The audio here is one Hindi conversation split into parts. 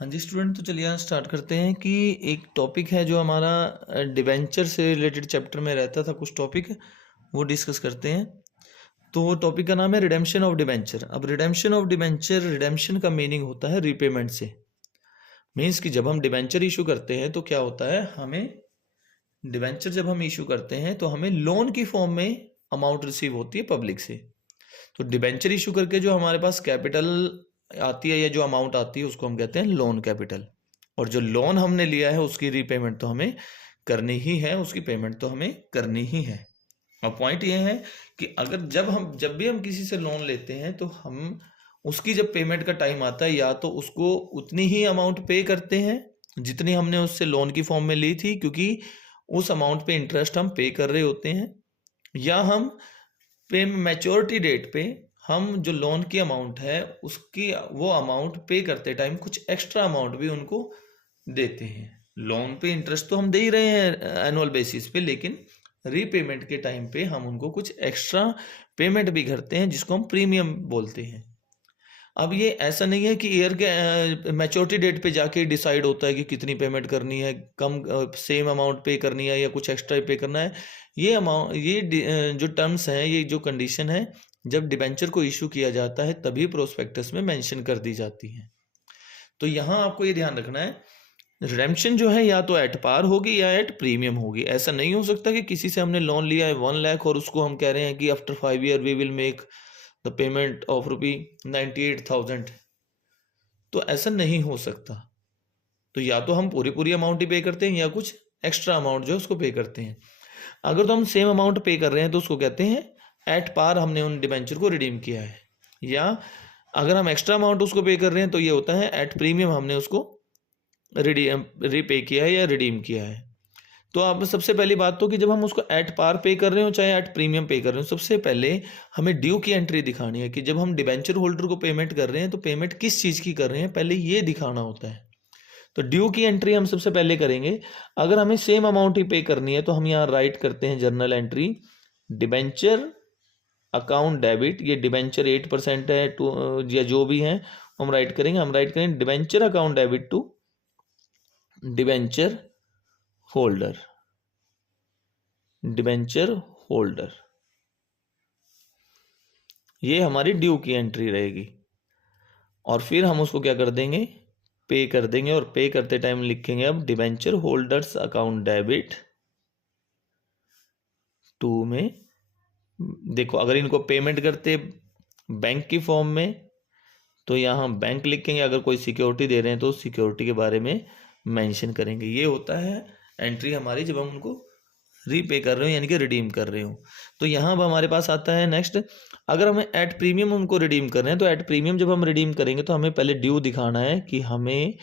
हाँ जी स्टूडेंट, तो चलिए आज स्टार्ट करते हैं कि एक टॉपिक है जो हमारा डिबेंचर से रिलेटेड चैप्टर में रहता था, कुछ टॉपिक वो डिस्कस करते हैं। तो टॉपिक का नाम है रिडेम्पशन ऑफ डिबेंचर। अब रिडेम्पशन ऑफ डिबेंचर, रिडेम्पशन का मीनिंग होता है रीपेमेंट से। मीन्स कि जब हम डिबेंचर इशू करते हैं तो क्या होता है, हमें डिबेंचर जब हम इशू करते हैं तो हमें लोन की फॉर्म में अमाउंट रिसीव होती है पब्लिक से। तो डिबेंचर इशू करके जो हमारे पास कैपिटल आती है या जो अमाउंट आती है उसको हम कहते हैं लोन कैपिटल। और जो लोन हमने लिया है उसकी रीपेमेंट तो हमें करनी ही है, उसकी पेमेंट तो हमें करनी ही है। अब पॉइंट ये है कि अगर जब भी हम किसी से लोन लेते हैं तो हम उसकी जब पेमेंट का टाइम आता है या तो उसको उतनी ही अमाउंट पे करते हैं जितनी हमने उससे लोन की फॉर्म में ली थी, क्योंकि उस अमाउंट पे इंटरेस्ट हम पे कर रहे होते हैं, या हम पे मैच्योरिटी डेट पे हम जो लोन की अमाउंट है उसकी वो अमाउंट पे करते टाइम कुछ एक्स्ट्रा अमाउंट भी उनको देते हैं। लोन पे इंटरेस्ट तो हम दे ही रहे हैं एनुअल बेसिस पे, लेकिन रीपेमेंट के टाइम पे हम उनको कुछ एक्स्ट्रा पेमेंट भी करते हैं जिसको हम प्रीमियम बोलते हैं। अब ये ऐसा नहीं है कि ईयर के मैच्योरिटी डेट पे जाके डिसाइड होता है कि कितनी पेमेंट करनी है, कम सेम अमाउंट पे करनी है या कुछ एक्स्ट्रा पे करना है। ये अमाउंट, जो टर्म्स हैं, ये जो कंडीशन है, जब डिबेंचर को इशू किया जाता है तभी प्रोस्पेक्टस में मेंशन कर दी जाती है। तो यहाँ आपको ये ध्यान रखना है, रिडेम्पशन जो है या तो एट पार होगी या एट प्रीमियम होगी। ऐसा नहीं हो सकता कि किसी से हमने लोन लिया है 1 लाख और उसको हम कह रहे हैं कि after 5 year we will make the payment of ₹98,000। तो ऐसा नहीं हो सकता। तो या तो हम पूरी पूरी अमाउंट ही पे करते हैं या कुछ एक्स्ट्रा अमाउंट जो है उसको पे करते हैं। अगर तो हम सेम अमाउंट पे कर रहे हैं तो उसको कहते हैं एट पार हमने उन डिबेंचर को रिडीम किया है, या अगर हम एक्स्ट्रा अमाउंट उसको पे कर रहे हैं तो ये होता है एट प्रीमियम हमने उसको रीपे किया है या रिडीम किया है। तो आप सबसे पहली बात तो कि जब हम उसको एट पार पे कर रहे हो चाहे एट प्रीमियम पे कर रहे हो, सबसे पहले हमें ड्यू की एंट्री दिखानी है कि जब हम डिबेंचर होल्डर को पेमेंट कर रहे हैं तो पेमेंट किस चीज़ की कर रहे हैं, पहले ये दिखाना होता है। तो ड्यू की एंट्री हम सबसे पहले करेंगे। अगर हमें सेम अमाउंट ही पे करनी है तो हम यहाँ राइट करते हैं journal entry debenture account debit. ये डिबेंचर 8% है टू या जो भी है हम राइट करेंगे। हम राइट करेंगे debenture account debit to debenture holder, debenture holder. ये हमारी ड्यू की एंट्री रहेगी। और फिर हम उसको क्या कर देंगे, पे कर देंगे। और पे करते टाइम लिखेंगे अब debenture holders account debit to में। देखो अगर इनको पेमेंट करते बैंक की फॉर्म में तो यहाँ बैंक लिखेंगे, अगर कोई सिक्योरिटी दे रहे हैं तो सिक्योरिटी के बारे में मेंशन करेंगे। ये होता है एंट्री हमारी जब हम उनको रीपे कर रहे हो यानी कि रिडीम कर रहे हो। तो यहाँ अब हमारे पास आता है नेक्स्ट, अगर हमें एट प्रीमियम उनको रिडीम कर रहे हैं तो एट प्रीमियम जब हम रिडीम करेंगे तो हमें पहले ड्यू दिखाना है कि हमें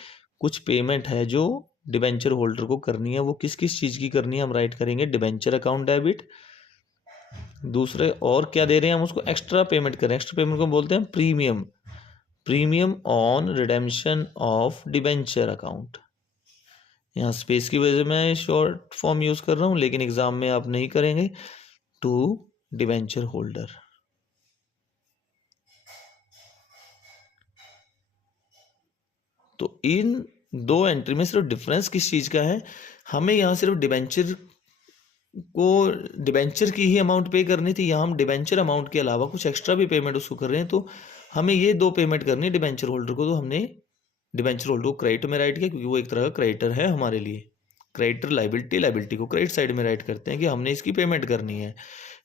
कुछ पेमेंट है जो डिबेंचर होल्डर को करनी है। वो किस किस चीज़ की करनी है हम राइट करेंगे डिबेंचर अकाउंट डेबिट। दूसरे और क्या दे रहे हैं हम उसको एक्स्ट्रा पेमेंट करें, एक्स्ट्रा पेमेंट को बोलते हैं premium, premium on redemption of debenture account. यहाँ स्पेस की वजह से मैं शॉर्ट फॉर्म यूज कर रहा हूँ, लेकिन एग्जाम में आप नहीं करेंगे। To debenture holder. तो इन दो एंट्री में सिर्फ डिफरेंस किस चीज का है, हमें यहाँ सिर्फ डिबेंचर की ही अमाउंट पे करनी थी। यहाँ हम डिबेंचर अमाउंट के अलावा कुछ एक्स्ट्रा भी पेमेंट उसको कर रहे हैं, तो हमें ये दो पेमेंट करनी है डिबेंचर होल्डर को। तो हमने डिबेंचर होल्डर को क्रेडिट में राइट किया क्योंकि वो एक तरह का क्रेडिटर है हमारे लिए। क्रेडिटर लाइबिलिटी, लाइबिलिटी को क्रेडिट साइड में राइट करते हैं कि हमने इसकी पेमेंट करनी है।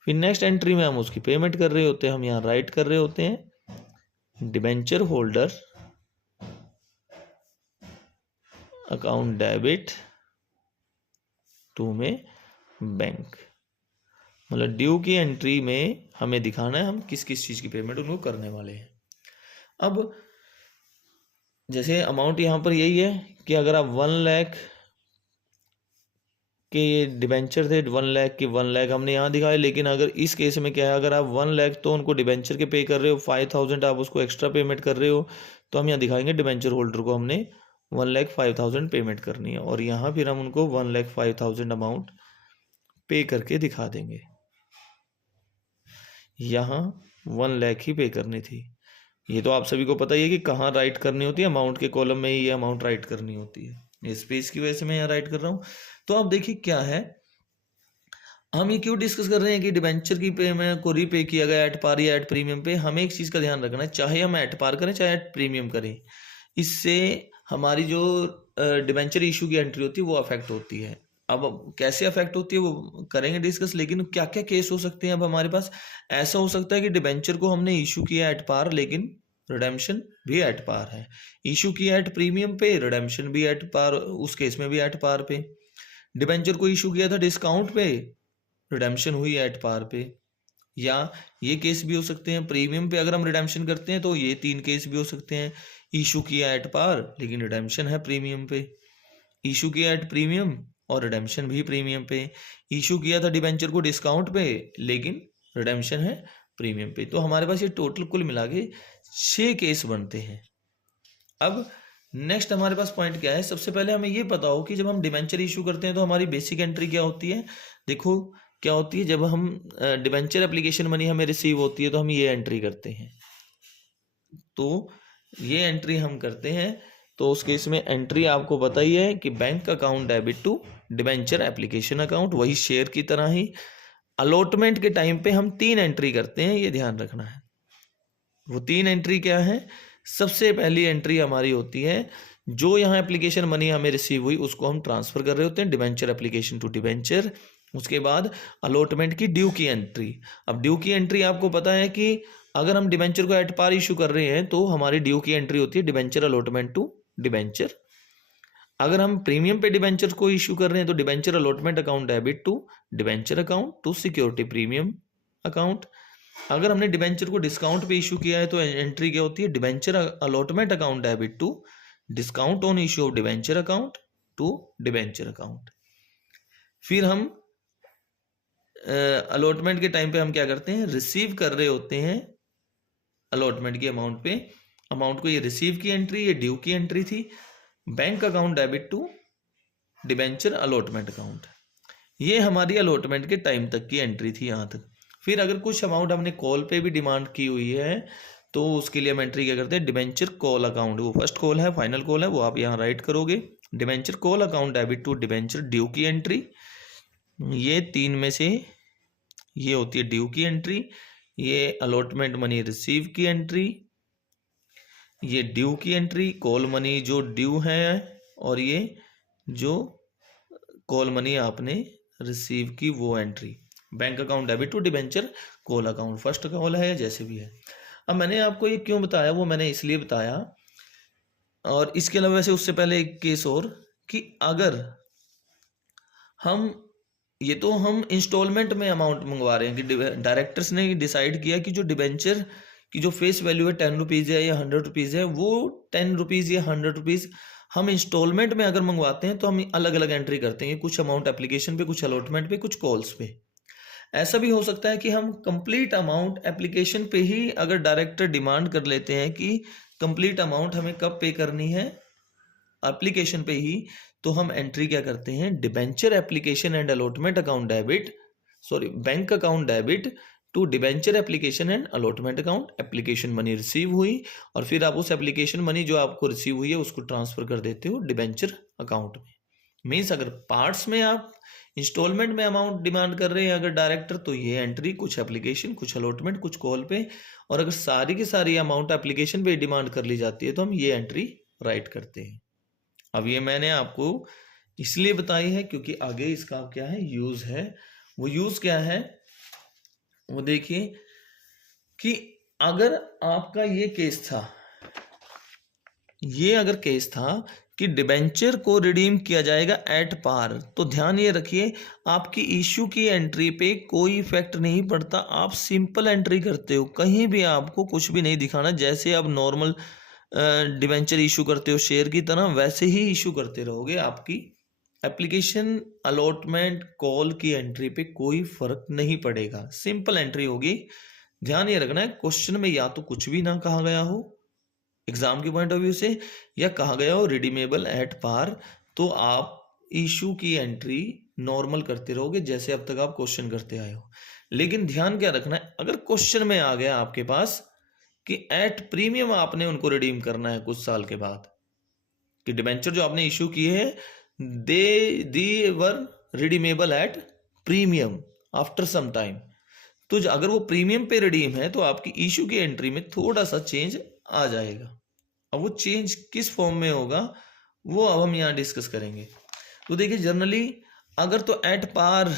फिर नेक्स्ट एंट्री में हम उसकी पेमेंट कर रहे होते हैं, हम यहाँ राइट कर रहे होते हैं debenture holder account debit to में बैंक। मतलब ड्यू की एंट्री में हमें दिखाना है हम किस किस चीज़ की पेमेंट उनको करने वाले हैं। अब जैसे अमाउंट यहाँ पर यही है कि अगर आप 1 लाख के ये डिबेंचर थे, 1 लाख की 1 लाख हमने यहाँ दिखाया, लेकिन अगर इस केस में क्या है, अगर आप 1 लाख तो उनको डिबेंचर के पे कर रहे हो, 5,000 आप उसको एक्स्ट्रा पेमेंट कर रहे हो, तो हम यहाँ दिखाएंगे डिबेंचर होल्डर को हमने 1,05,000 पेमेंट करनी है। और यहाँ फिर हम उनको 1,05,000 अमाउंट पे करके दिखा देंगे। यहाँ 1 लाख ही पे करनी थी, ये तो आप सभी को पता ही है कि कहाँ राइट करनी होती है, अमाउंट के कॉलम में ही ये अमाउंट राइट करनी होती है। ये स्पेस की वजह से मैं यहाँ राइट कर रहा हूँ। तो आप देखिए क्या है, हम ये क्यों डिस्कस कर रहे हैं कि डिबेंचर की पेमेंट को रीपे किया गया एट पार या एट प्रीमियम पे। हमें एक चीज़ का ध्यान रखना है, चाहे हम एट पार करें चाहे एट प्रीमियम करें, इससे हमारी जो डिबेंचर इशू की एंट्री होती है वो अफेक्ट होती है। अब कैसे अफेक्ट होती है वो करेंगे डिस्कस, लेकिन क्या क्या केस हो सकते हैं अब हमारे पास। ऐसा हो सकता है कि डिबेंचर को हमने इशू किया एट पार लेकिन रिडेम्पशन भी एट पार है, इशू किया एट प्रीमियम पे, रिडेम्पशन भी एट पार, उस केस में भी एट पार पे। डिबेंचर को इशू किया था डिस्काउंट पे, रिडेम्पशन हुई एट पार पे। या ये केस भी हो सकते हैं प्रीमियम पे अगर हम रिडेम्पशन करते हैं, तो ये 3 केस भी हो सकते हैं। इशू किया एट पार लेकिन रिडेम्पशन है प्रीमियम पे, इशू किया एट प्रीमियम और रिडेम्पशन भी प्रीमियम पे, इशू किया था डिबेंचर को डिस्काउंट पे लेकिन रिडेम्पशन है प्रीमियम पे। तो हमारे पास ये टोटल कुल मिला के 6 केस बनते हैं। अब नेक्स्ट हमारे पास पॉइंट क्या है, सबसे पहले हमें ये पता हो कि जब हम डिबेंचर इशू करते हैं तो हमारी बेसिक एंट्री क्या होती है। देखो क्या होती है, जब हम डिबेंचर एप्लीकेशन मनी हमें रिसीव होती है तो हम ये एंट्री करते हैं। तो ये एंट्री हम करते हैं, तो उस केस में एंट्री आपको पता ही है कि bank account debit to debenture application account, वही शेयर की तरह ही। अलॉटमेंट के टाइम पे हम 3 एंट्री करते हैं, ये ध्यान रखना है। वो 3 एंट्री क्या है, सबसे पहली एंट्री हमारी होती है जो यहाँ एप्लीकेशन मनी हमें रिसीव हुई उसको हम ट्रांसफर कर रहे होते हैं डिबेंचर एप्लीकेशन टू डिबेंचर। उसके बाद अलॉटमेंट की ड्यू की एंट्री। अब ड्यू की एंट्री आपको पता है कि अगर हम डिबेंचर को एट पार इशू कर रहे हैं तो हमारी ड्यू की एंट्री होती है डिबेंचर अलॉटमेंट टू डिबेंचर। अगर हम प्रीमियम पे डिबेंचर को इशू कर रहे हैं तो debenture allotment account debit to debenture account to security premium account. अगर हमने डिबेंचर को डिस्काउंट पे इशू किया है तो एंट्री क्या होती है, debenture allotment account debit to discount on issue of debenture account to debenture account. फिर हम अलॉटमेंट के टाइम पे हम क्या करते हैं, रिसीव कर रहे होते हैं अलॉटमेंट की अमाउंट पे, अमाउंट को ये रिसीव की एंट्री, ये ड्यू की एंट्री थी। Bank account debit to debenture allotment account, ये हमारी अलॉटमेंट के टाइम तक की एंट्री थी यहाँ तक। फिर अगर कुछ अमाउंट हमने कॉल पे भी डिमांड की हुई है तो उसके लिए हम एंट्री क्या करते हैं, डिबेंचर कॉल अकाउंट, वो फर्स्ट कॉल है फाइनल कॉल है वो आप यहाँ राइट करोगे। Debenture call account debit to debenture due की एंट्री, ये 3 में से ये होती है ड्यू की एंट्री। ये अलॉटमेंट मनी रिसीव की एंट्री, ये ड्यू की एंट्री, कॉल मनी जो ड्यू है, और ये जो कॉल मनी आपने रिसीव की वो entry. Bank account debit to debenture call account, first call है जैसे भी है। अब मैंने आपको ये क्यों बताया, वो मैंने इसलिए बताया, और इसके अलावा वैसे उससे पहले एक केस और, कि अगर हम ये तो हम इंस्टॉलमेंट में अमाउंट मंगवा रहे हैं कि डायरेक्टर्स ने डिसाइड किया कि जो डिबेंचर की जो फेस वैल्यू है 10 रुपीज़ है या 100 रुपीज़ है, वो 10 रुपीज़ या 100 रुपीज़ हम इंस्टॉलमेंट में अगर मंगवाते हैं तो हम अलग अलग एंट्री करते हैं, कुछ अमाउंट एप्लीकेशन पे, कुछ अलॉटमेंट पे, कुछ कॉल्स पे। ऐसा भी हो सकता है कि हम कंप्लीट अमाउंट एप्लीकेशन पे ही अगर डायरेक्टर डिमांड कर लेते हैं कि कंप्लीट अमाउंट हमें कब पे करनी है, एप्लीकेशन पे ही, तो हम एंट्री क्या करते हैं, debenture application and allotment account debit, sorry bank account debit to debenture application and allotment account. Application money receive हुई और फिर आप उस एप्लीकेशन मनी जो आपको रिसीव हुई है उसको ट्रांसफर कर देते हो डिबेंचर अकाउंट में। मीन्स अगर पार्ट्स में आप इंस्टॉलमेंट में अमाउंट डिमांड कर रहे हैं अगर डायरेक्टर, तो ये एंट्री कुछ एप्लीकेशन, कुछ अलॉटमेंट, कुछ कॉल पे, और अगर सारी की सारी अमाउंट एप्लीकेशन पे डिमांड कर ली जाती है तो हम ये एंट्री राइट करते हैं। अब ये मैंने आपको इसलिए बताई है क्योंकि आगे इसका क्या है, यूज है। वो यूज क्या है वो देखिए कि अगर आपका ये केस था, ये अगर केस था कि डिबेंचर को रिडीम किया जाएगा एट पार, तो ध्यान ये रखिए आपकी इशू की एंट्री पे कोई इफेक्ट नहीं पड़ता। आप सिंपल एंट्री करते हो, कहीं भी आपको कुछ भी नहीं दिखाना, जैसे आप नॉर्मल डिबेंचर इशू करते हो शेयर की तरह, वैसे ही इशू करते रहोगे। आपकी एप्लीकेशन अलॉटमेंट कॉल की एंट्री पे कोई फर्क नहीं पड़ेगा, सिंपल एंट्री होगी। ध्यान ये रखना है क्वेश्चन में या तो कुछ भी ना कहा गया हो एग्जाम के पॉइंट ऑफ व्यू से, या कहा गया हो रिडीमेबल एट पार, तो आप इशू की एंट्री नॉर्मल करते रहोगे जैसे अब तक आप क्वेश्चन करते आए हो। लेकिन ध्यान क्या रखना है, अगर क्वेश्चन में आ गया आपके पास कि एट प्रीमियम आपने उनको रिडीम करना है कुछ साल के बाद, कि डिबेंचर जो आपने इशू किए हैं they were redeemable at premium after some time. तो अगर वो प्रीमियम पे रिडीम है तो आपकी इशू की एंट्री में थोड़ा सा चेंज आ जाएगा। अब वो चेंज किस फॉर्म में होगा वो अब हम यहाँ डिस्कस करेंगे। तो देखिए जनरली अगर तो एट पार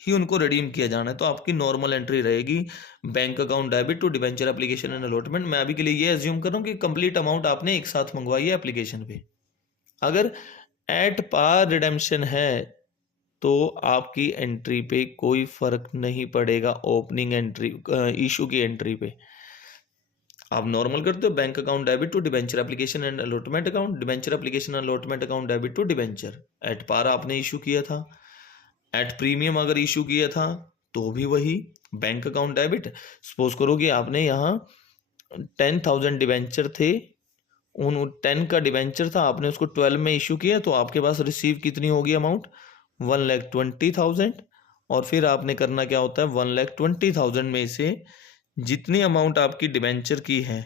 ही उनको रिडीम किया जाना है तो आपकी नॉर्मल एंट्री रहेगी bank account debit to debenture application and allotment. मैं अभी के लिए ये एज्यूम कर रहा हूँ कि कंप्लीट अमाउंट आपने एक साथ मंगवाई है एप्लीकेशन पे। अगर एट पार रिडेम्पशन है तो आपकी एंट्री पे कोई फर्क नहीं पड़ेगा ओपनिंग एंट्री इशू की एंट्री पे। आप नॉर्मल करते हो bank account debit to debenture application and allotment account, debenture application and allotment account debit to debenture. At par आपने इशू किया था, एट प्रीमियम अगर इशू किया था तो भी वही बैंक अकाउंट डेबिट। सपोज करो कि आपने यहाँ 10,000 डिबेंचर थे, उन 10 का डिबेंचर था, आपने उसको 12 में इशू किया तो आपके पास रिसीव कितनी होगी अमाउंट 1,20,000। और फिर आपने करना क्या होता है 1,20,000 में से जितनी अमाउंट आपकी डिबेंचर की है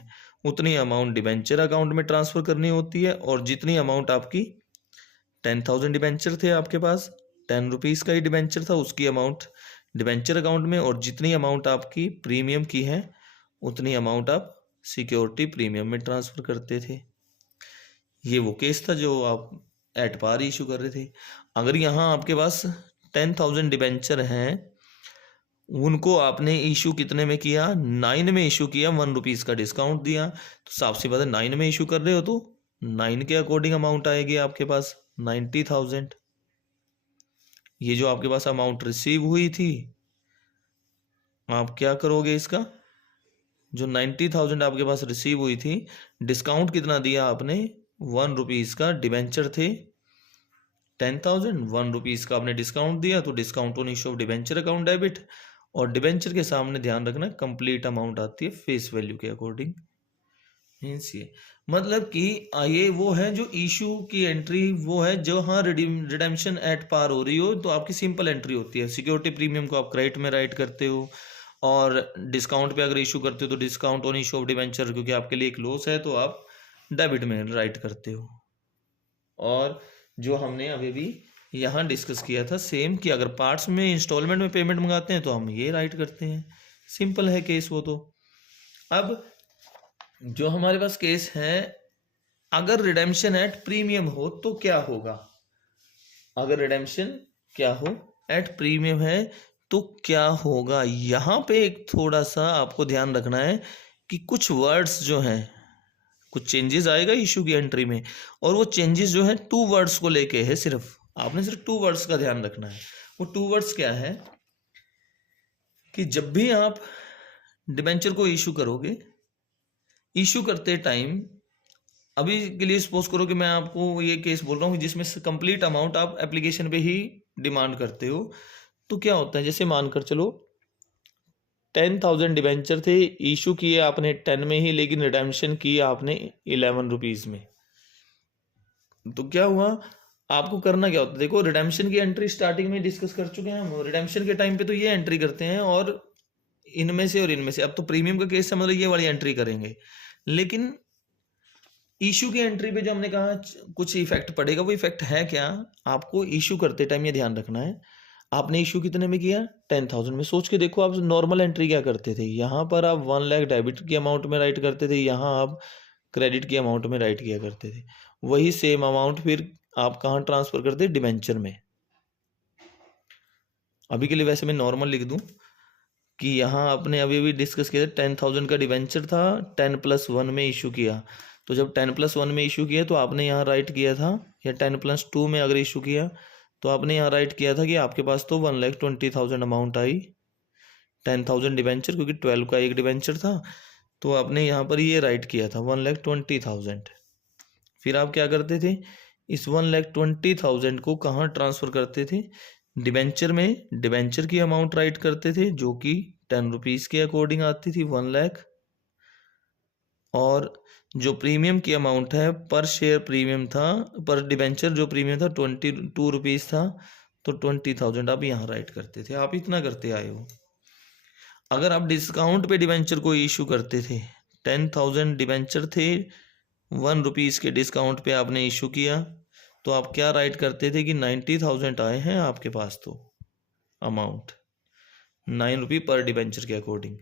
उतनी अमाउंट डिबेंचर अकाउंट में ट्रांसफर करनी होती है। और जितनी अमाउंट आपकी 10,000 डिबेंचर थे आपके पास 10 रुपीज़ का ही डिबेंचर था उसकी अमाउंट डिबेंचर अकाउंट में, और जितनी अमाउंट आपकी प्रीमियम की है उतनी अमाउंट आप सिक्योरिटी प्रीमियम में ट्रांसफ़र करते थे। ये वो केस था जो आप एट पार इशू कर रहे थे। अगर यहाँ आपके पास 10,000 डिबेंचर हैं, उनको आपने इशू कितने में किया 9 में इशू किया, 1 रुपीज़ का डिस्काउंट दिया, तो साफ सी बात है 9 में इशू कर रहे हो तो 9 के अकॉर्डिंग अमाउंट आएगी आपके पास 90,000। ये जो आपके पास अमाउंट रिसीव हुई थी आप क्या करोगे, इसका जो 90,000 आपके पास रिसीव हुई थी डिस्काउंट कितना दिया आपने 1 रुपीज़ का, डिबेंचर थे 10,000, 1 रुपीज़ का आपने डिस्काउंट दिया तो discount on issue of debenture account debit. और डिबेंचर के सामने ध्यान रखना कंप्लीट अमाउंट आती है फेस वैल्यू के अकॉर्डिंग। मीन्स ये मतलब कि ये वो है जो इशू की एंट्री वो है जो हाँ रिडेम्पशन एट पार हो रही हो तो आपकी सिंपल एंट्री होती है। सिक्योरिटी प्रीमियम को आप क्रेडिट में राइट करते हो, और डिस्काउंट पे अगर इशू करते हो तो discount on issue of debenture क्योंकि आपके लिए एक लॉस है तो आप डेबिट में राइट करते हो। और जो हमने अभी भी यहाँ डिस्कस किया था सेम कि अगर पार्ट्स में इंस्टॉलमेंट में पेमेंट मंगाते हैं तो हम ये राइट करते हैं। सिंपल है केस वो तो। अब जो हमारे पास केस है अगर रिडेम्पशन एट प्रीमियम हो तो क्या होगा। अगर रिडेम्पशन क्या हो एट प्रीमियम है तो क्या होगा, यहाँ पे एक थोड़ा सा आपको ध्यान रखना है कि कुछ वर्ड्स जो हैं कुछ चेंजेस आएगा इशू की एंट्री में, और वो चेंजेस जो है 2 वर्ड्स को लेके है। सिर्फ आपने सिर्फ 2 वर्ड्स का ध्यान रखना है। वो 2 वर्ड्स क्या है कि जब भी आप डिबेंचर को इशू करोगे, इशू करते टाइम अभी के लिए सपोज करो कि मैं आपको ये केस बोल रहा हूँ जिसमें कंप्लीट अमाउंट आप एप्लीकेशन पे ही डिमांड करते हो, तो क्या होता है जैसे मानकर चलो 10,000 डिबेंचर थे, इशू किए आपने 10 में ही लेकिन रिडेम्पशन किया आपने 11 रुपीज़ में। तो क्या हुआ आपको करना क्या होता है, देखो रिडेम्पशन की एंट्री स्टार्टिंग में डिस्कस कर चुके हैं हम। रिडेम्पशन के टाइम पे तो ये एंट्री करते हैं और इनमें से और इनमें से। अब तो प्रीमियम का केस है मतलब ये वाली एंट्री करेंगे, लेकिन इशू की एंट्री पे जो हमने कहा कुछ इफेक्ट पड़ेगा, वो इफेक्ट है क्या आपको इशू करते टाइम ये ध्यान रखना है। आपने इशू कितने में किया 10,000 में। सोच के देखो आप नॉर्मल एंट्री क्या करते थे, यहाँ पर आप 1 लाख डेबिट की अमाउंट में राइट करते थे, यहाँ आप क्रेडिट की अमाउंट में राइट किया करते थे। वही सेम अमाउंट फिर आप कहाँ ट्रांसफर करते डिबेंचर में। अभी के लिए वैसे मैं नॉर्मल लिख दूं कि यहाँ आपने अभी भी डिस्कस किया 10,000 का डिबेंचर था, 10+1 में इशू किया। तो जब 10+1 में इशू किया तो आपने यहाँ राइट किया था, या 10+2 में अगर इशू किया तो आपने यहाँ राइट किया था कि आपके पास तो 1,20,000 अमाउंट आई 10,000 डिबेंचर, क्योंकि 12 का एक डिबेंचर था। तो आपने यहाँ पर ये राइट किया था 1,20,000। फिर आप क्या करते थे इस 1,20,000 को कहाँ ट्रांसफ़र करते थे डिबेंचर में। डिबेंचर की अमाउंट राइट करते थे जो कि 10 रुपीज़ के अकॉर्डिंग आती थी 1 लाख, और जो प्रीमियम की अमाउंट है पर शेयर प्रीमियम था, पर डिबेंचर जो प्रीमियम था 22 रुपीज़ था, तो 20,000 आप यहाँ राइट करते थे। आप इतना करते आए हो। अगर आप डिस्काउंट पे डिबेंचर को इशू करते थे 10,000 डिबेंचर थे, 1 रुपी इसके डिस्काउंट पे आपने इशू किया, तो आप क्या राइट करते थे कि 90,000 आए हैं आपके पास, तो अमाउंट 9 रुपी पर डिबेंचर के अकॉर्डिंग।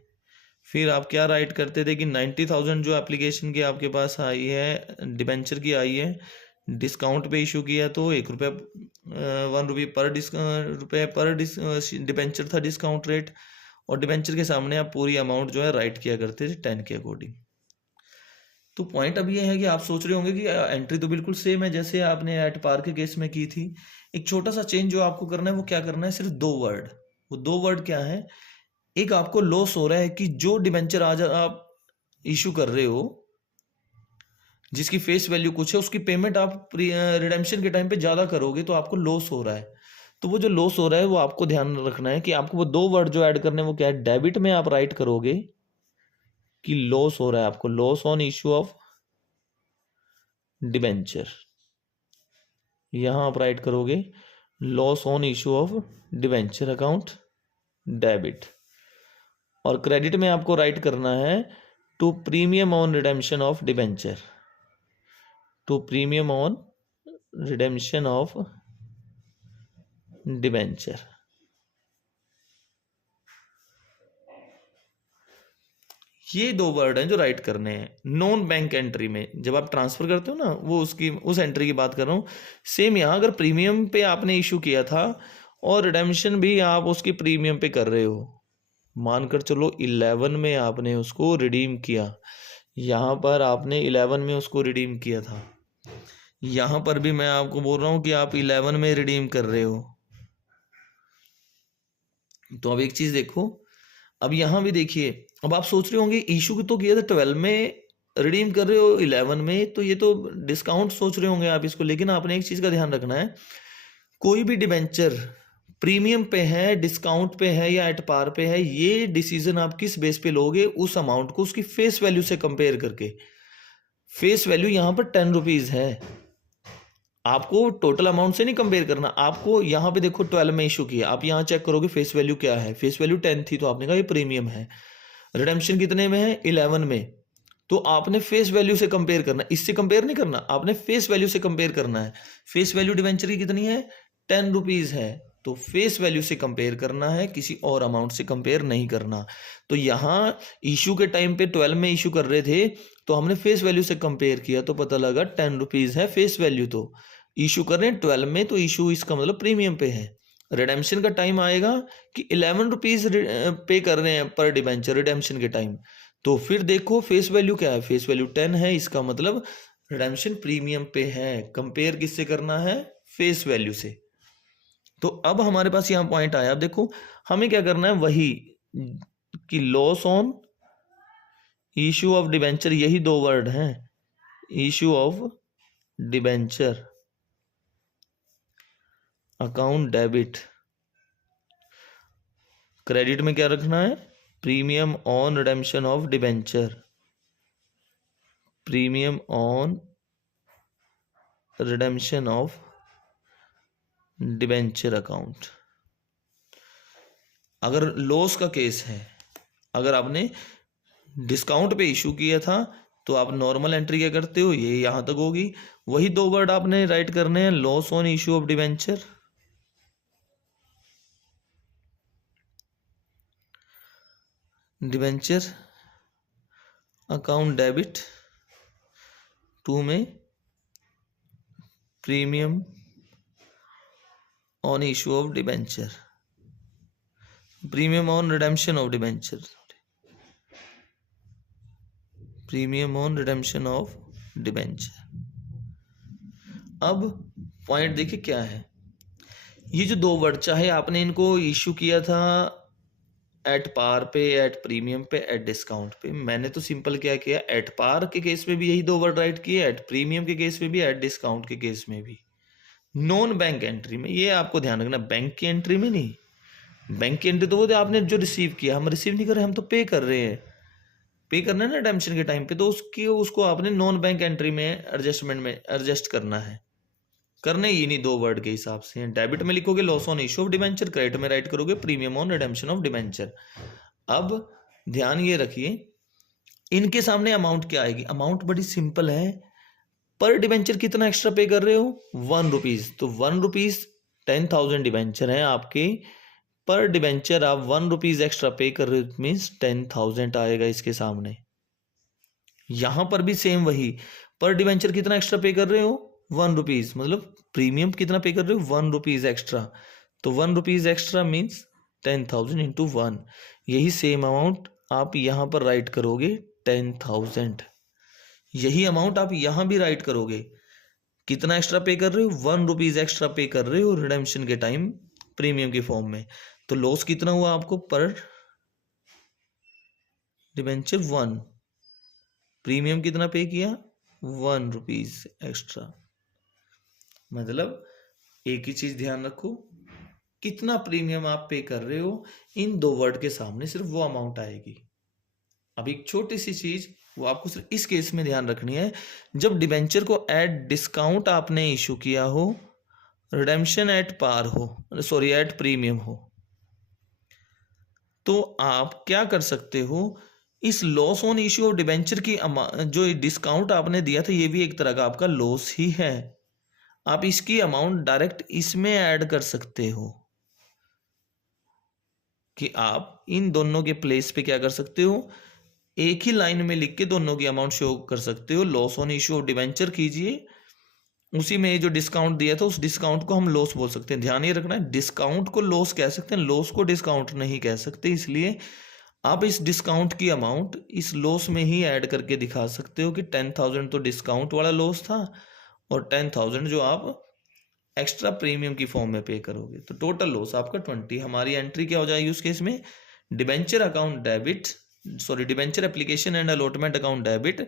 फिर आप क्या राइट करते थे कि 90,000 जो एप्लीकेशन की आपके पास आई है, डिबेंचर की आई है, डिस्काउंट पे इशू किया तो 1 रुपये 1 रुपये पर डिबेंचर था डिस्काउंट रेट, और डिबेंचर के सामने आप पूरी अमाउंट जो है राइट किया करते थे 10 के अकॉर्डिंग। तो पॉइंट अब ये है कि आप सोच रहे होंगे कि एंट्री तो बिल्कुल सेम है जैसे आपने एट पार के केस में की थी। एक छोटा सा चेंज जो आपको करना है वो क्या करना है, सिर्फ 2 वर्ड। वो 2 वर्ड क्या है, एक आपको लॉस हो रहा है कि जो डिबेंचर आज आप इशू कर रहे हो जिसकी फेस वैल्यू कुछ है, उसकी पेमेंट आप रिडेम्पशन के टाइम पे ज़्यादा करोगे तो आपको लॉस हो रहा है। तो वो जो लॉस हो रहा है वो आपको ध्यान रखना है कि आपको वो 2 वर्ड जो ऐड करने हैं वो क्या है, डेबिट में आप राइट करोगे कि लॉस हो रहा है आपको, loss on issue of debenture. यहां आप राइट करोगे loss on issue of debenture account debit, और क्रेडिट में आपको राइट करना है to premium on redemption of debenture, to premium on redemption of debenture. ये 2 वर्ड हैं जो राइट करने हैं। नॉन बैंक एंट्री में जब आप ट्रांसफर करते हो ना, वो उसकी उस एंट्री की बात कर रहा हूँ। सेम यहाँ अगर प्रीमियम पे आपने इशू किया था और रिडेम्पशन भी आप उसकी प्रीमियम पे कर रहे हो, मानकर चलो 11 में आपने उसको रिडीम किया, यहाँ पर आपने 11 में उसको रिडीम किया था, यहाँ पर भी मैं आपको बोल रहा हूँ कि आप 11 में रिडीम कर रहे हो। तो अब एक चीज देखो, अब यहां भी देखिए, अब आप सोच रहे होंगे इशू तो किया था 12 में, रिडीम कर रहे हो 11 में, तो ये तो डिस्काउंट सोच रहे होंगे आप इसको। लेकिन आपने एक चीज का ध्यान रखना है, कोई भी डिबेंचर प्रीमियम पे है, डिस्काउंट पे है या एट पार पे है, ये डिसीजन आप किस बेस पे लोगे, उस अमाउंट को उसकी फेस वैल्यू से कंपेयर करके। फेस वैल्यू यहां पर 10 रुपीज है, आपको टोटल अमाउंट से नहीं कंपेयर करना। आपको यहाँ पे देखो 12 में इशू किया, आप यहाँ चेक करोगे फेस वैल्यू क्या है, फेस वैल्यू 10 थी तो आपने कहा ये प्रीमियम है। रिडेम्पशन कितने में है, 11 में, तो आपने फेस वैल्यू से कंपेयर करना, इससे कंपेयर नहीं करना, आपने फेस वैल्यू से कंपेयर करना है। फेस वैल्यू डिबेंचर की कितनी है, 10 रुपीज है, तो फेस वैल्यू से कंपेयर करना है, किसी और अमाउंट से कंपेयर नहीं करना। तो यहाँ इशू के टाइम पे 12 में इशू कर रहे थे तो हमने फेस वैल्यू से कंपेयर किया तो पता लगा 10 रुपीज है फेस वैल्यू। तो इशू कर रहे हैं 12 में, तो इशू इसका मतलब प्रीमियम पे है। रिडेम्पशन का टाइम आएगा कि 11 रुपीज पे कर रहे हैं पर डिबेंचर रिडेम्पशन के टाइम, तो फिर देखो फेस वैल्यू क्या है, फेस वैल्यू 10 है, इसका मतलब रिडेम्पशन प्रीमियम पे है। कंपेयर किससे करना है, फेस वैल्यू से। तो अब हमारे पास यहाँ पॉइंट आया, अब देखो हमें क्या करना है, वही कि loss on issue of debenture, यही 2 वर्ड हैं, issue of debenture account debit. Credit में क्या रखना है, premium on redemption of debenture, premium on redemption of debenture account. अगर लॉस का केस है, अगर आपने डिस्काउंट पे इशू किया था तो आप नॉर्मल एंट्री क्या करते हो, ये यहां तक होगी। वही 2 वर्ड आपने राइट करने हैं, loss on issue of debenture, debenture account debit, 2 में premium on issue of debenture, premium on redemption of debenture, premium on redemption of debenture. अब पॉइंट देखिए क्या है, ये जो 2 वर्ड, चाहे आपने इनको इशू किया था एट पार पे, एट प्रीमियम पे, एट डिस्काउंट पे, मैंने तो सिंपल क्या किया, एट पार के केस में भी यही 2 वर्ड राइट किए, एट प्रीमियम के केस में भी, एट डिस्काउंट के केस में भी। नॉन बैंक एंट्री में ये आपको ध्यान रखना, बैंक की एंट्री में नहीं। बैंक की एंट्री तो वो आपने जो रिसीव किया, हम रिसीव नहीं कर रहे, हम तो पे कर रहे हैं, पे करना है ना रिडेम्पशन के टाइम पे, तो उसको आपने नॉन बैंक एंट्री में एडजस्टमेंट में एडजस्ट करना है, करने ही नहीं 2 वर्ड के हिसाब से। डेबिट में लिखोगे loss on issue of debenture, credit में राइट करोगे premium on redemption of debenture. अब ध्यान ये रखिए, इनके सामने अमाउंट क्या आएगी? अमाउंट बड़ी सिंपल है, पर डिबेंचर कितना एक्स्ट्रा पे कर रहे हो? 1 रुपीज। तो 1 रुपीज 10,000 डिबेंचर है आपके, पर डिबेंचर आप 1 रुपीज एक्स्ट्रा पे कर रहे हो, मीन्स 10,000 आएगा इसके सामने। यहां पर भी सेम वही, पर डिबेंचर कितना एक्स्ट्रा पे कर रहे हो? 1 रुपीज, मतलब प्रीमियम कितना पे कर रहे हो? 1 रुपीज एक्स्ट्रा। तो 1 रुपीज एक्स्ट्रा मीन्स 10,000 इंटू 1। यही सेम अमाउंट आप यहां पर राइट करोगे 10,000। यही अमाउंट आप यहां भी राइट करोगे। कितना एक्स्ट्रा पे कर रहे हो? 1 रुपीज एक्स्ट्रा पे कर रहे हो रिडेम्पशन के टाइम प्रीमियम के फॉर्म में। तो लॉस कितना हुआ आपको? पर डिबेंचर 1, प्रीमियम कितना पे किया? 1 रुपीज एक्स्ट्रा। मतलब एक ही चीज ध्यान रखो, कितना प्रीमियम आप पे कर रहे हो, इन दो वर्ड के सामने सिर्फ वो अमाउंट आएगी। अब एक छोटी सी चीज वो आपको सिर्फ इस केस में ध्यान रखनी है, जब डिबेंचर को एट डिस्काउंट आपने इशू किया हो, रिडेम्पशन एट पार हो, सॉरी एट प्रीमियम हो, तो आप क्या कर सकते हो? इस loss on issue of debenture की जो डिस्काउंट आपने दिया था, ये भी एक तरह का आपका लॉस ही है। आप इसकी अमाउंट डायरेक्ट इसमें ऐड कर सकते हो, कि आप इन दोनों के प्लेस पे क्या कर सकते हो? एक ही लाइन में लिख के दोनों की अमाउंट शो कर सकते हो। Loss on issue of debenture कीजिए, उसी में जो डिस्काउंट दिया था उस डिस्काउंट को हम लॉस बोल सकते हैं। ध्यान ये रखना है, डिस्काउंट को लॉस कह सकते हैं, लॉस को डिस्काउंट नहीं कह सकते। इसलिए आप इस डिस्काउंट की अमाउंट इस लॉस में ही ऐड करके दिखा सकते हो कि 10,000 तो डिस्काउंट वाला लॉस था और 10,000 जो आप एक्स्ट्रा प्रीमियम की फॉर्म में पे करोगे, तो टोटल लॉस आपका 20। हमारी एंट्री क्या हो जाएगी उस केस में? Debenture account debit, sorry debenture application and allotment account debit,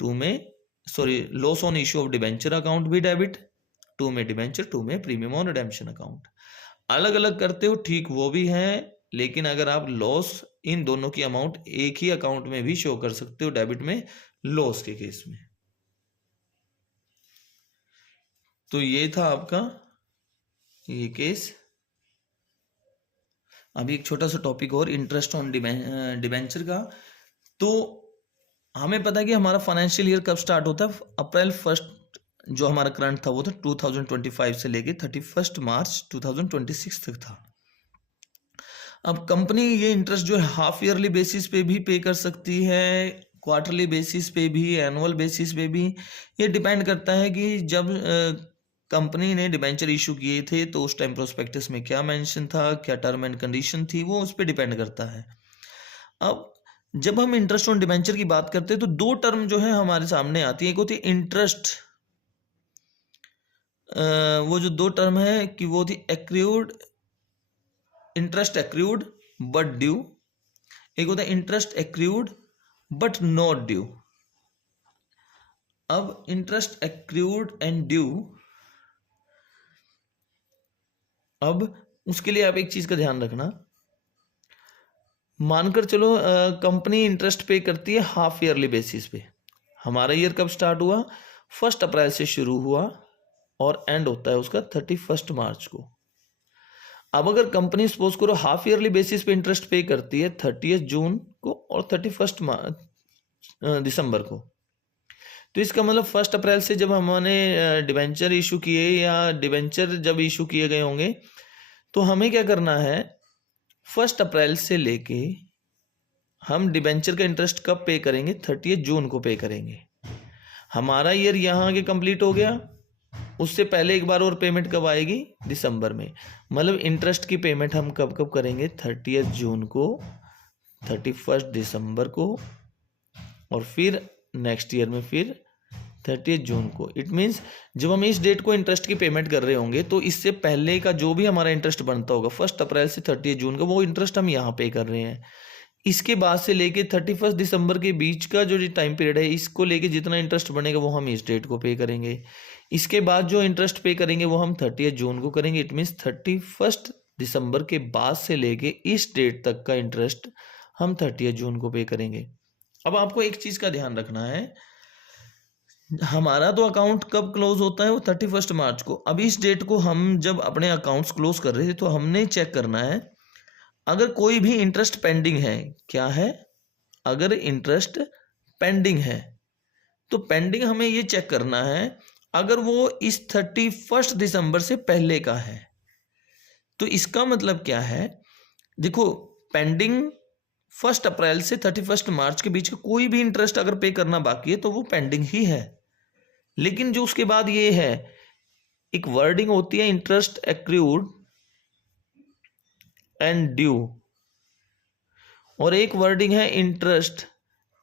2 में sorry loss on issue of debenture account भी डेबिट, 2 में डिबेंचर, 2 में प्रीमियम ऑन रिडेम्पशन अकाउंट। अलग अलग करते हो ठीक, वो भी है, लेकिन अगर आप लॉस इन दोनों की अमाउंट एक ही अकाउंट में भी शो कर सकते हो डेबिट में लॉस के केस में। तो ये था आपका ये केस। अभी एक छोटा सा टॉपिक और, इंटरेस्ट ऑन डिबेंचर का। तो हमें पता है कि हमारा फाइनेंशियल ईयर कब स्टार्ट होता है? अप्रैल 1 जो हमारा करंट था वो था 2025 से लेके 31 मार्च 2026 तक था। अब कंपनी ये इंटरेस्ट जो है हाफ ईयरली बेसिस पे भी पे कर सकती है, क्वार्टरली बेसिस पे भी, एनुअल बेसिस पे भी। ये डिपेंड करता है कि जब कंपनी ने डिबेंचर इशू किए थे तो उस टाइम प्रोस्पेक्टस में क्या मेंशन था, क्या टर्म एंड कंडीशन थी, वो उस पर डिपेंड करता है। अब जब हम इंटरेस्ट ऑन डिबेंचर की बात करते हैं तो 2 टर्म जो है हमारे सामने आती है। एक होती है इंटरेस्ट, वो जो 2 टर्म है कि वो थी accrued, interest accrued but due, एक होता है interest accrued but not due. अब इंटरेस्ट एक्रूड एंड ड्यू, अब उसके लिए आप एक चीज का ध्यान रखना, मानकर चलो कंपनी इंटरेस्ट पे करती है हाफ ईयरली बेसिस पे। हमारा ईयर कब स्टार्ट हुआ? 1 अप्रैल से शुरू हुआ और एंड होता है उसका 31 मार्च को। अब अगर कंपनी सपोज करो हाफ ईयरली बेसिस पे इंटरेस्ट पे करती है 30 जून को और 31 दिसंबर को, तो इसका मतलब 1 अप्रैल से जब हमने डिबेंचर इशू किए या डिबेंचर जब इशू किए गए होंगे, तो हमें क्या करना है? 1 अप्रैल से लेके हम डिबेंचर का इंटरेस्ट कब पे करेंगे? 30 जून को पे करेंगे। हमारा ईयर यहाँ आगे कंप्लीट हो गया, उससे पहले एक बार और पेमेंट कब आएगी? दिसंबर में। मतलब इंटरेस्ट की पेमेंट हम कब कब करेंगे? 30 जून को, 31 दिसंबर को, और फिर नेक्स्ट ईयर में फिर 30 जून को। इट मीन्स जब हम इस डेट को इंटरेस्ट की पेमेंट कर रहे होंगे तो इससे पहले का जो भी हमारा इंटरेस्ट बनता होगा 1 अप्रैल से 30 जून का, वो इंटरेस्ट हम यहाँ पे कर रहे हैं। इसके बाद से लेके 31 दिसंबर के बीच का जो टाइम पीरियड है, इसको लेके जितना इंटरेस्ट बनेगा वो हम इस डेट को पे करेंगे। इसके बाद जो इंटरेस्ट पे करेंगे वो हम 30 जून को करेंगे। इट मीन्स 31 दिसंबर के बाद से लेके इस डेट तक का इंटरेस्ट हम 30 जून को पे करेंगे। अब आपको एक चीज का ध्यान रखना है, हमारा तो अकाउंट कब क्लोज होता है? वो 31 मार्च को। अब इस डेट को हम जब अपने अकाउंट्स क्लोज कर रहे थे तो हमने चेक करना है अगर कोई भी इंटरेस्ट पेंडिंग है। क्या है? अगर इंटरेस्ट पेंडिंग है, तो पेंडिंग हमें ये चेक करना है अगर वो इस 31 दिसंबर से पहले का है। तो इसका मतलब क्या है, देखो पेंडिंग 1 अप्रैल से 31 मार्च के बीच का कोई भी इंटरेस्ट अगर पे करना बाकी है तो वो पेंडिंग ही है। लेकिन जो उसके बाद ये है, एक वर्डिंग होती है इंटरेस्ट एक्रूड एंड ड्यू, और एक वर्डिंग है interest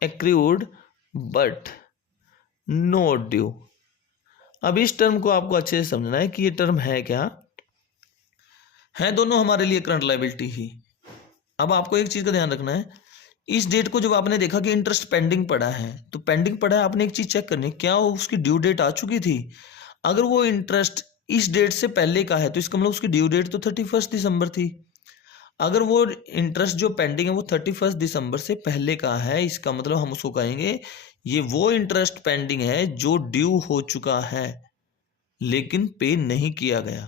accrued but not due. अब इस टर्म को आपको अच्छे से समझना है कि ये टर्म है क्या है, दोनों हमारे लिए करंट लायबिलिटी ही। अब आपको एक चीज का ध्यान रखना है, इस डेट को जब आपने देखा कि इंटरेस्ट पेंडिंग पड़ा है, तो पेंडिंग पड़ा है, आपने एक चीज चेक करनी है, क्या उसकी ड्यू डेट आ चुकी थी। अगर वो इंटरेस्ट इस डेट से पहले का है तो इसका मतलब उसकी ड्यू डेट तो 31 दिसंबर थी। अगर वो इंटरेस्ट जो पेंडिंग है वो 31 दिसंबर से पहले का है, इसका मतलब हम उसको कहेंगे ये वो इंटरेस्ट पेंडिंग है जो ड्यू हो चुका है लेकिन पे नहीं किया गया,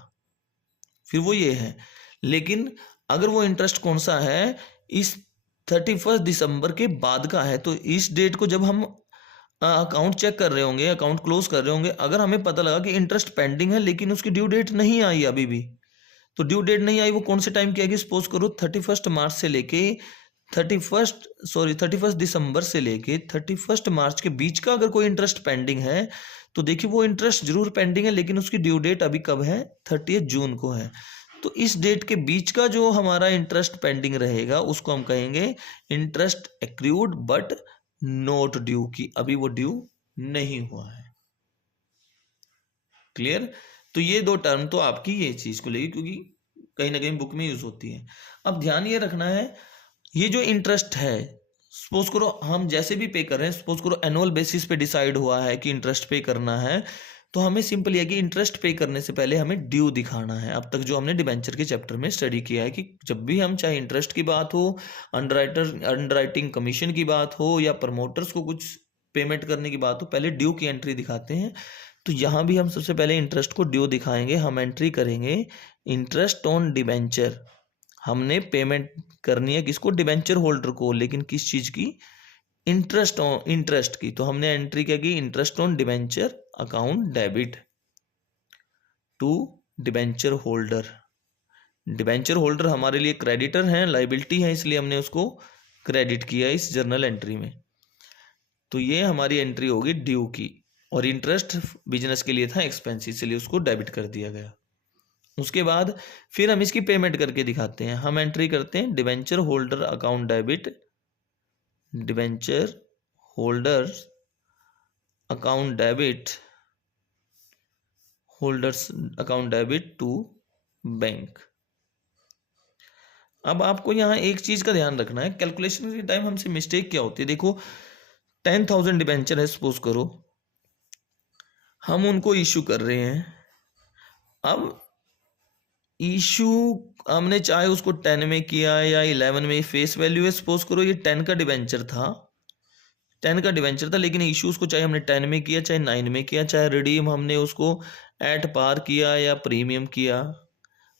फिर वो ये है। लेकिन अगर वो इंटरेस्ट कौन सा है, इस 31 दिसंबर के बाद का है, तो इस डेट को जब हम अकाउंट चेक कर रहे होंगे, अकाउंट क्लोज कर रहे होंगे, अगर हमें पता लगा कि इंटरेस्ट पेंडिंग है लेकिन उसकी ड्यू डेट नहीं आई अभी भी, तो ड्यू डेट नहीं आई वो कौन से टाइम की आएगी, सपोज करो 31 मार्च से लेके 31 दिसंबर से लेके 31 मार्च के बीच का अगर कोई इंटरेस्ट पेंडिंग है, तो देखिए वो इंटरेस्ट जरूर पेंडिंग है लेकिन उसकी ड्यू डेट अभी कब है, 30 जून को है। तो इस डेट के बीच का जो हमारा इंटरेस्ट पेंडिंग रहेगा उसको हम कहेंगे interest accrued but not due, की अभी वो ड्यू नहीं हुआ है। क्लियर। तो ये दो टर्म तो आपकी ये चीज को लेगी क्योंकि कहीं ना कहीं बुक में यूज होती है। अब ध्यान ये रखना है, ये जो इंटरेस्ट है, सपोज करो हम जैसे भी पे कर रहे हैं, सपोज करो एनुअल बेसिस पे डिसाइड हुआ है कि इंटरेस्ट पे करना है, तो हमें सिंपल यह कि इंटरेस्ट पे करने से पहले हमें ड्यू दिखाना है। अब तक जो हमने डिबेंचर के चैप्टर में स्टडी किया है कि जब भी हम चाहे इंटरेस्ट की बात हो, अंडरराइटिंग कमीशन की बात हो या प्रमोटर्स को कुछ पेमेंट करने की बात हो, पहले ड्यू की एंट्री दिखाते हैं। तो यहाँ भी हम सबसे पहले इंटरेस्ट को ड्यू दिखाएंगे, हम एंट्री करेंगे इंटरेस्ट ऑन डिबेंचर। हमने पेमेंट करनी है किसको, डिबेंचर होल्डर को, लेकिन किस चीज की, इंटरेस्ट की। तो हमने एंट्री क्या की, interest on debenture account debit to debenture holder. Debenture holder हमारे लिए क्रेडिटर हैं, लाइबिलिटी है, इसलिए हमने उसको क्रेडिट किया इस जर्नल एंट्री में। तो ये हमारी एंट्री होगी ड्यू की, और इंटरेस्ट बिजनेस के लिए था एक्सपेंस, इसलिए उसको डेबिट कर दिया गया। उसके बाद फिर हम इसकी पेमेंट करके दिखाते हैं। हम एंट्री करते हैं debenture holder account debit, debenture holders account debit, holders account debit to bank. अब आपको यहां एक चीज का ध्यान रखना है, कैलकुलेशन के टाइम हमसे मिस्टेक क्या होती है। देखो 10,000 डिबेंचर है, सपोज करो हम उनको इशू कर रहे हैं। अब इशू हमने चाहे उसको 10 में किया या 11 में, फेस वैल्यू है, सपोज करो ये 10 का डिबेंचर था, 10 का डिबेंचर था, लेकिन इशू उसको चाहे हमने 10 में किया, चाहे 9 में किया, चाहे रिडीम हमने उसको एट पार किया या प्रीमियम किया,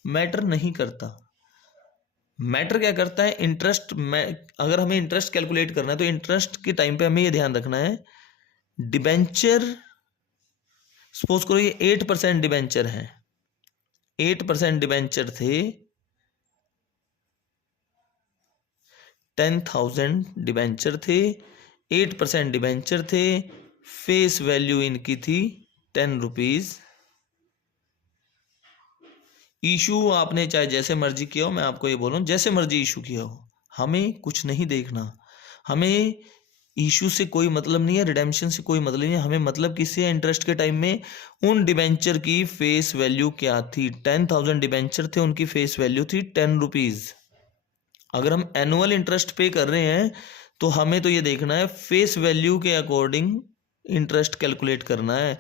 मैटर नहीं करता। मैटर क्या करता है, इंटरेस्ट में अगर हमें इंटरेस्ट कैलकुलेट करना है तो इंटरेस्ट के टाइम पे हमें ये ध्यान रखना है, डिबेंचर सपोज करो ये 8% डिबेंचर है, 8% डिबेंचर थे, 10,000 डिबेंचर थे, 8% डिबेंचर थे, फेस वैल्यू इनकी थी 10 रुपीज। इशू आपने चाहे जैसे मर्जी किया हो, मैं आपको ये बोल रहा हूँ जैसे मर्जी इशू किया हो, हमें कुछ नहीं देखना। हमें इशू से कोई मतलब नहीं है, रिडेम्पशन से कोई मतलब नहीं है, हमें मतलब किससे है, इंटरेस्ट के टाइम में उन डिबेंचर की फेस वैल्यू क्या थी। 10,000 डिबेंचर थे, उनकी फेस वैल्यू थी 10 रुपीज। अगर हम एनुअल इंटरेस्ट पे कर रहे हैं तो हमें तो ये देखना है फेस वैल्यू के अकॉर्डिंग इंटरेस्ट कैलकुलेट करना है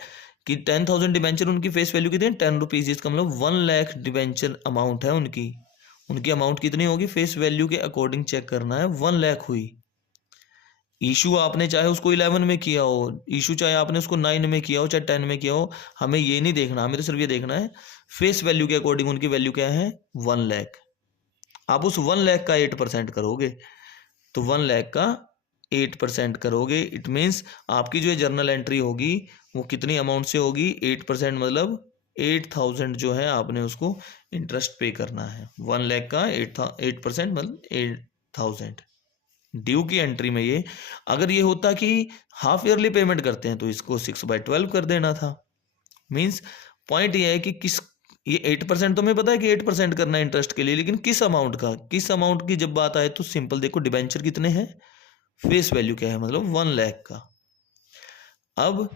कि 10,000 डिबेंचर उनकी फेस वैल्यू कितनी है, 10 रुपीज। इसका मतलब 1 लाख डिबेंचर अमाउंट है उनकी अमाउंट कितनी होगी, फेस वैल्यू के अकॉर्डिंग चेक करना है, 1 लाख हुई। इशू आपने चाहे उसको 11 में किया हो, इशू चाहे आपने उसको 9 में किया हो, चाहे 10 में किया हो, हमें ये नहीं देखना, हमें तो सिर्फ ये देखना है फेस वैल्यू के अकॉर्डिंग उनकी वैल्यू क्या है, 1 लाख। आप उस 1 लाख का 8% करोगे तो 1 लाख का 8% करोगे, इट मीन्स आपकी जो जर्नल एंट्री होगी वो कितनी अमाउंट से होगी, 8%, मतलब 8,000 जो है आपने उसको इंटरेस्ट पे करना है। 1 लाख का 8% मतलब 8,000 ड्यू की एंट्री में। ये अगर ये होता कि हाफ ईयरली पेमेंट करते हैं तो इसको 6/12 कर देना था। मीन्स पॉइंट ये है कि ये 8% तो हमें पता है कि 8% करना है इंटरेस्ट के लिए, लेकिन किस अमाउंट की जब बात आए तो सिंपल देखो डिबेंचर कितने हैं, फेस वैल्यू क्या है, मतलब 1 लाख का। अब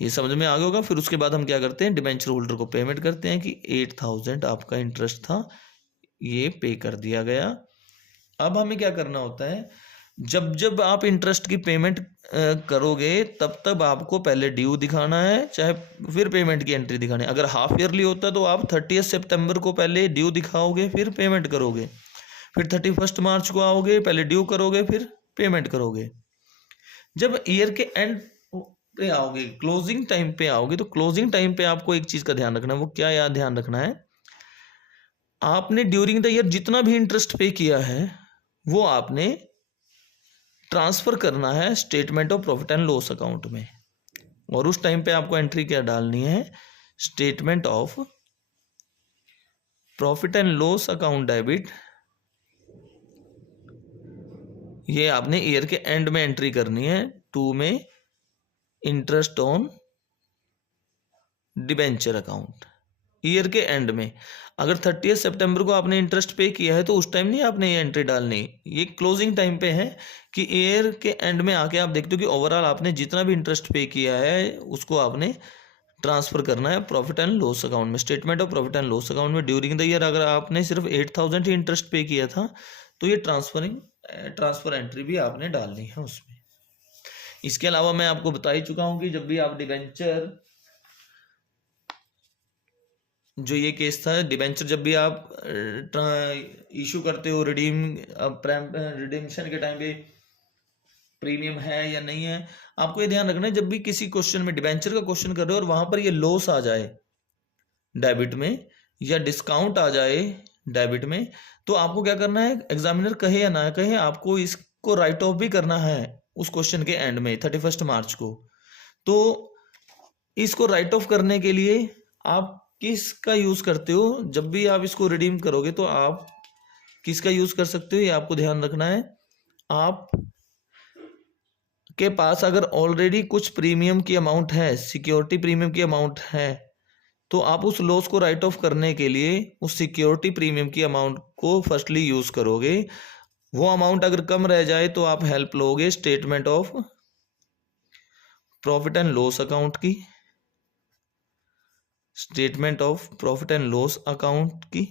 ये समझ में आ गया होगा। फिर उसके बाद हम क्या करते हैं, डिबेंचर होल्डर को पेमेंट करते हैं कि 8,000 आपका इंटरेस्ट था, ये पे कर दिया गया। अब हमें क्या करना होता है, जब आप इंटरेस्ट की पेमेंट करोगे तब आपको पहले ड्यू दिखाना है, चाहे फिर पेमेंट की एंट्री दिखानी है। अगर हाफ ईयरली होता तो आप 30 सितंबर को पहले ड्यू दिखाओगे फिर पेमेंट करोगे, फिर 31 मार्च को आओगे, पहले ड्यू करोगे फिर पेमेंट करोगे। जब ईयर के एंड पे आओगे, क्लोजिंग टाइम पे आओगे, तो क्लोजिंग टाइम पे आपको एक चीज का ध्यान रखना है। वो क्या याद ध्यान रखना है, आपने ड्यूरिंग द ईयर जितना भी इंटरेस्ट पे किया है वो आपने ट्रांसफर करना है statement of profit and loss account में। और उस टाइम पे आपको एंट्री क्या डालनी है, statement of profit and loss account debit. ये आपने ईयर के एंड में एंट्री करनी है। 2 में interest on debenture account, year के एंड में। अगर 30 सितंबर को आपने इंटरेस्ट पे किया है तो उस टाइम नहीं आपने ये एंट्री डालनी, ये क्लोजिंग टाइम पे है कि ईयर के एंड में आके आप देखते हो कि ओवरऑल आपने जितना भी इंटरेस्ट पे किया है उसको आपने ट्रांसफर करना है प्रॉफिट एंड लॉस अकाउंट में, statement of profit and loss account में। ड्यूरिंग द ईयर अगर आपने सिर्फ 8,000 ही इंटरेस्ट पे किया था तो ये ट्रांसफर एंट्री भी आपने डालनी है उसमें। इसके अलावा मैं आपको बता ही चुका हूं कि जब भी आप डिबेंचर, जो ये केस था डिबेंचर, जब भी आप इशू करते हो, रिडीम्शन के टाइम पे प्रीमियम है या नहीं है, आपको ये ध्यान रखना है जब भी किसी क्वेश्चन में डिबेंचर का क्वेश्चन कर रहे हो और वहां पर ये लॉस आ जाए डेबिट में या डिस्काउंट आ जाए डेबिट में, तो आपको क्या करना है, एग्जामिनर कहे या ना कहे, आपको इसको राइट ऑफ भी करना है उस क्वेश्चन के एंड में 31 मार्च को। तो इसको राइट ऑफ करने के लिए आप किसका यूज करते हो, जब भी आप इसको रिडीम करोगे तो आप किसका यूज कर सकते हो, ये आपको ध्यान रखना है। आप के पास अगर ऑलरेडी कुछ प्रीमियम की अमाउंट है, सिक्योरिटी प्रीमियम की अमाउंट है, तो आप उस लॉस को राइट ऑफ करने के लिए उस सिक्योरिटी प्रीमियम की अमाउंट को फर्स्टली यूज करोगे। वो अमाउंट अगर कम रह जाए तो आप हेल्प लोगे statement of profit and loss account की, statement of profit and loss account की,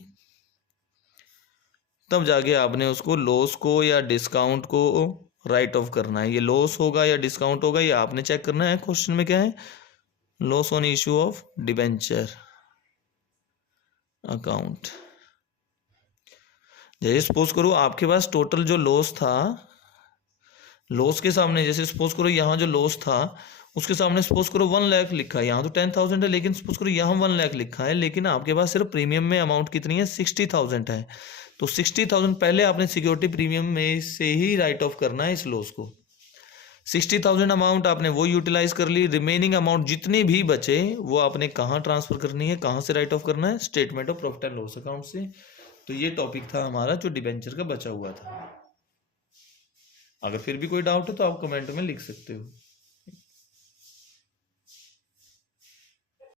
तब जाके आपने उसको लॉस को या डिस्काउंट को राइट ऑफ करना है। ये लॉस होगा या डिस्काउंट होगा ये आपने चेक करना है। क्वेश्चन में क्या है, loss on issue of debenture account. जैसे सपोज करो आपके पास टोटल जो लॉस था, लॉस के सामने जैसे सपोज करो यहाँ जो लॉस था उसके सामने सपोज करो 1 लाख लिखा है, यहाँ तो 10,000 है, लेकिन सपोज करो यहाँ 1 लाख लिखा है, लेकिन आपके पास सिर्फ प्रीमियम में अमाउंट कितनी है, 60,000 है। तो 60,000 पहले आपने सिक्योरिटी प्रीमियम में से ही राइट ऑफ करना है इस लॉस को। 60,000 अमाउंट आपने वो यूटिलाइज कर ली, रिमेनिंग अमाउंट जितनी भी बचे वो आपने कहाँ ट्रांसफर करनी है, कहाँ से राइट ऑफ करना है, statement of profit and loss account से। तो ये टॉपिक था हमारा जो डिबेंचर का बचा हुआ था। अगर फिर भी कोई डाउट है तो आप कमेंट में लिख सकते हो।